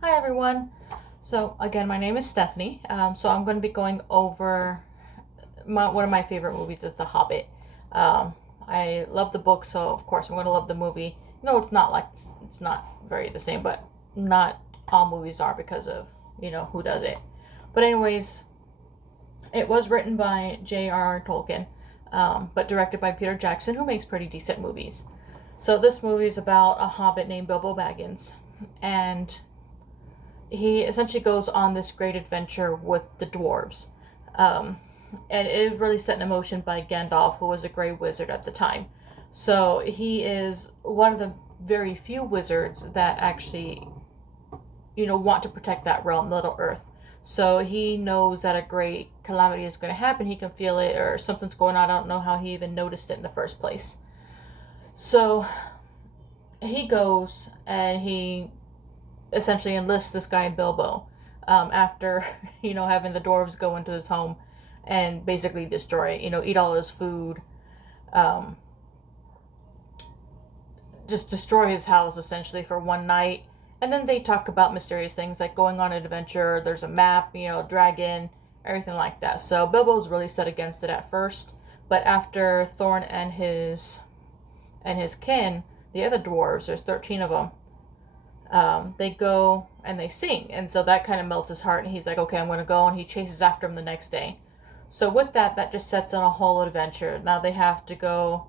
Hi everyone. So again, my name is Stephanie. So I'm going to be going over one of my favorite movies is The Hobbit. I love the book, so of course I'm going to love the movie. No, it's not like it's not very the same, but not all movies are because of who does it. But anyways, it was written by J.R.R. Tolkien, but directed by Peter Jackson, who makes pretty decent movies. So this movie is about a hobbit named Bilbo Baggins, and he essentially goes on this great adventure with the dwarves. Um, and it is really set in motion by Gandalf, who was a Grey Wizard at the time. So he is one of the very few wizards that actually, want to protect that realm, Middle Earth. So he knows that a great calamity is going to happen. He can feel it, or something's going on. I don't know how he even noticed it in the first place. So he goes and he essentially enlists this guy Bilbo after having the dwarves go into his home and basically destroy it. Eat all his food, um, just destroy his house essentially for one night. And then they talk about mysterious things like going on an adventure. There's a map, dragon, everything like that. So Bilbo's really set against it at first, but after Thorin and his kin, the other dwarves, there's 13 of them, they go and they sing. And so that kind of melts his heart. And he's like, okay, I'm going to go. And he chases after him the next day. So with that, that just sets on a whole adventure. Now they have to go.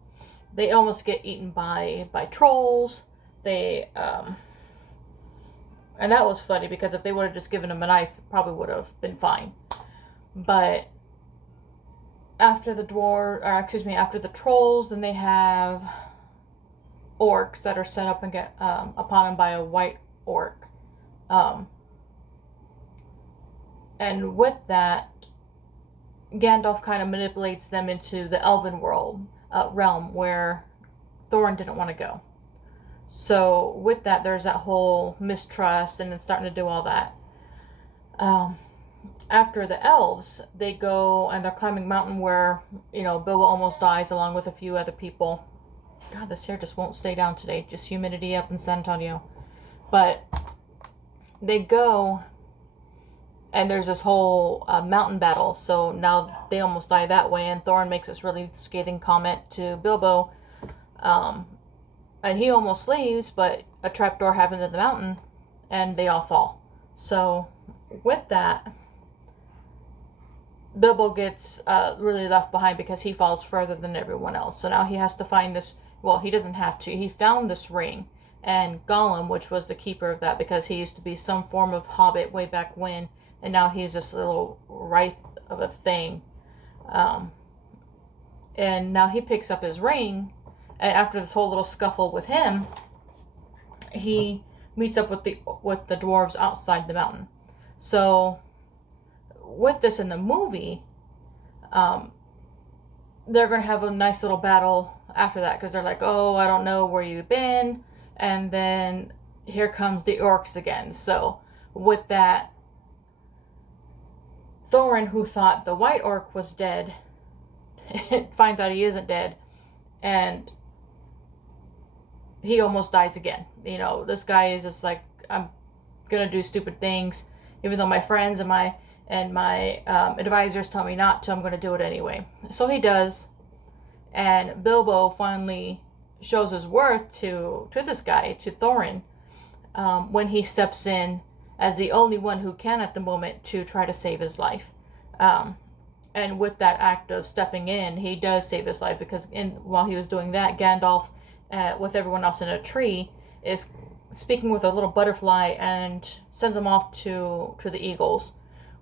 They almost get eaten by trolls. They and that was funny because if they would have just given him a knife, it probably would have been fine. But after the trolls, then they have orcs that are set up and get upon him by a white orc. Um, and with that, Gandalf kind of manipulates them into the Elven world realm where Thorin didn't want to go. So with that, there's that whole mistrust, and then starting to do all that. Um, After the elves, they go and they're climbing a mountain where Bilbo almost dies along with a few other people. God, this hair just won't stay down today. Just humidity up in San Antonio. But they go and there's this whole mountain battle. So now they almost die that way. And Thorin makes this really scathing comment to Bilbo. Um, and he almost leaves, but a trapdoor happens in the mountain and they all fall. So with that, Bilbo gets really left behind because he falls further than everyone else. So now he has to find this. Well, he doesn't have to. He found this ring, and Gollum, which was the keeper of that, because he used to be some form of hobbit way back when, and now he's this little wraith of a thing. Um, and now he picks up his ring, and after this whole little scuffle with him, he meets up with the dwarves outside the mountain. So with this in the movie, um, they're going to have a nice little battle after that because they're like, oh, I don't know where you've been. And then here comes the orcs again. So with that, Thorin, who thought the white orc was dead, finds out he isn't dead. And he almost dies again. This guy is just like, I'm going to do stupid things. Even though my friends and my advisors tell me not to, I'm going to do it anyway. So he does, and Bilbo finally shows his worth to this guy, to Thorin, when he steps in as the only one who can at the moment to try to save his life. Um, and with that act of stepping in, he does save his life because while he was doing that, Gandalf, with everyone else in a tree, is speaking with a little butterfly and sends him off to the eagles,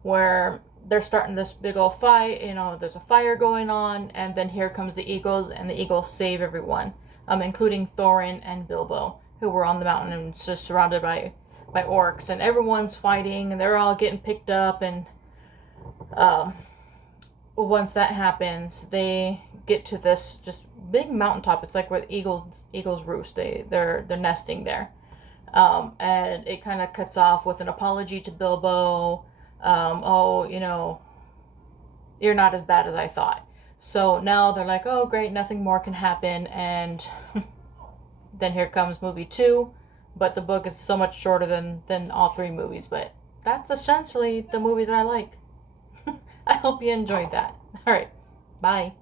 where they're starting this big old fight. There's a fire going on, and then here comes the eagles, and the eagles save everyone, including Thorin and Bilbo, who were on the mountain and just surrounded by orcs, and everyone's fighting, and they're all getting picked up, and um, once that happens, they get to this just big mountaintop. It's like where the eagles roost. They're nesting there, and it kind of cuts off with an apology to Bilbo. Oh, you're not as bad as I thought. So now they're like, oh, great, nothing more can happen. And then here comes movie two. but the book is so much shorter than all three movies. But that's essentially the movie that I like. I hope you enjoyed that. All right, bye.